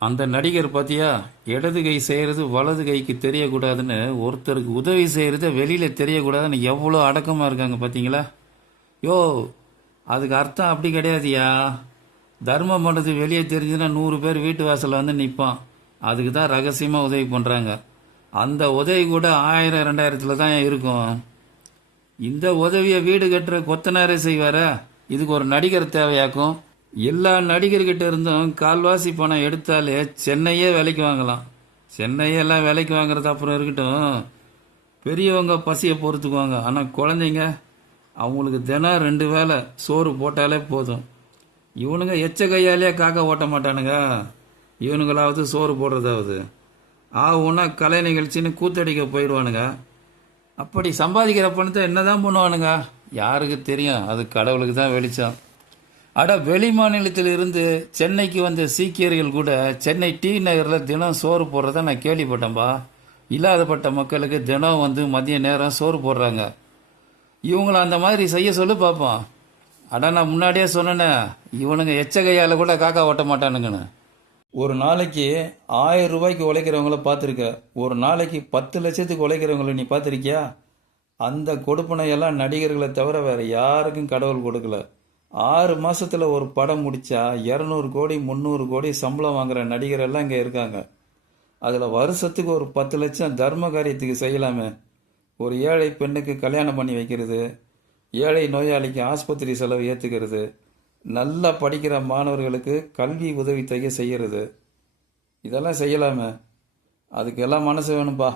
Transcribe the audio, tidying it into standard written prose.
அந்த நடிகர் பாத்தியா, இடது கை செய்கிறது வலது கைக்கு தெரியக்கூடாதுன்னு ஒருத்தருக்கு உதவி செய்கிறத வெளியில் தெரியக்கூடாதுன்னு எவ்வளோ அடக்கமாக இருக்காங்க பார்த்தீங்களா? யோ, அதுக்கு அர்த்தம் அப்படி கிடையாதுயா. தர்மம் பண்ணுறது வெளியே தெரிஞ்சுன்னா 100 பேர் வீட்டு வாசலில் வந்து நிற்பான். அதுக்கு தான் ரகசியமாக உதவி பண்ணுறாங்க. அந்த உதவி கூட 1000 2000 தான் இருக்கும். இந்த உதவியை வீடு கட்டுற கொத்தனாரே செய்வாரா? இதுக்கு ஒரு நடிகர் தேவையாக்கும். எல்லா நடிகர்கிட்ட இருந்தும் கால்வாசி பணம் எடுத்தாலே சென்னையே விலைக்கு வாங்கலாம். சென்னையெல்லாம் விலைக்கு வாங்குறது அப்புறம் இருக்கட்டும், பெரியவங்க பசியை பொறுத்துக்குவாங்க. ஆனால் குழந்தைங்க, அவங்களுக்கு தினம் 2 வேளை சோறு போட்டாலே போதும். இவனுங்க எச்ச கையாலே காக்கா ஓட்ட மாட்டானுங்க. இவனுங்களாவது சோறு போடுறதாவது ஆகும்னா கலை நிகழ்ச்சின்னு கூத்தடிக்க போயிடுவானுங்க. அப்படி சம்பாதிக்கிற பணத்தை என்னதான் பண்ணுவானுங்க யாருக்கு தெரியும்? அது கடவுளுக்கு தான் வெளிச்சம். அட, வெளி மாநிலத்தில் இருந்து சென்னைக்கு வந்த சீக்கியர்கள் கூட சென்னை டி நகரில் தினம் சோறு போடுறத நான் கேள்விப்பட்டேன்பா. இல்லாதப்பட்ட மக்களுக்கு தினம் வந்து மதிய நேரம் சோறு போடுறாங்க. இவங்கள அந்த மாதிரி செய்ய சொல்லி பார்ப்போம். அட, நான் முன்னாடியே சொன்னேனே, இவனுங்க எச்ச கையால் கூட காக்கா ஓட்ட மாட்டானுங்கன்னு. ஒரு நாளைக்கு 1000 ரூபாய்க்கு உழைக்கிறவங்கள பார்த்துருக்க, ஒரு நாளைக்கு 10 லட்சத்துக்கு உழைக்கிறவங்கள நீ பார்த்துருக்கியா? அந்த கொடுப்பனையெல்லாம் நடிகர்களை தவிர வேற யாருக்கும் கடவுள் கொடுக்கல. 6 மாசத்துல ஒரு படம் முடிச்சா 200 கோடி 300 கோடி சம்பளம் வாங்குற நடிகர் எல்லாம் இங்க இருக்காங்க. அதுல வருஷத்துக்கு ஒரு 10 லட்சம் தர்ம காரியத்துக்கு செய்யலாமே. ஒரு ஏழை பெண்ணுக்கு கல்யாணம் பண்ணி வைக்கிறது, ஏழை நோயாளிக்கு ஆஸ்பத்திரி செலவு ஏத்துக்கிறது, நல்லா படிக்கிற மாணவர்களுக்கு கல்வி உதவித்தொகை செய்யறது, இதெல்லாம் செய்யலாமே. அதுக்கெல்லாம் மனசு வேணும்பா.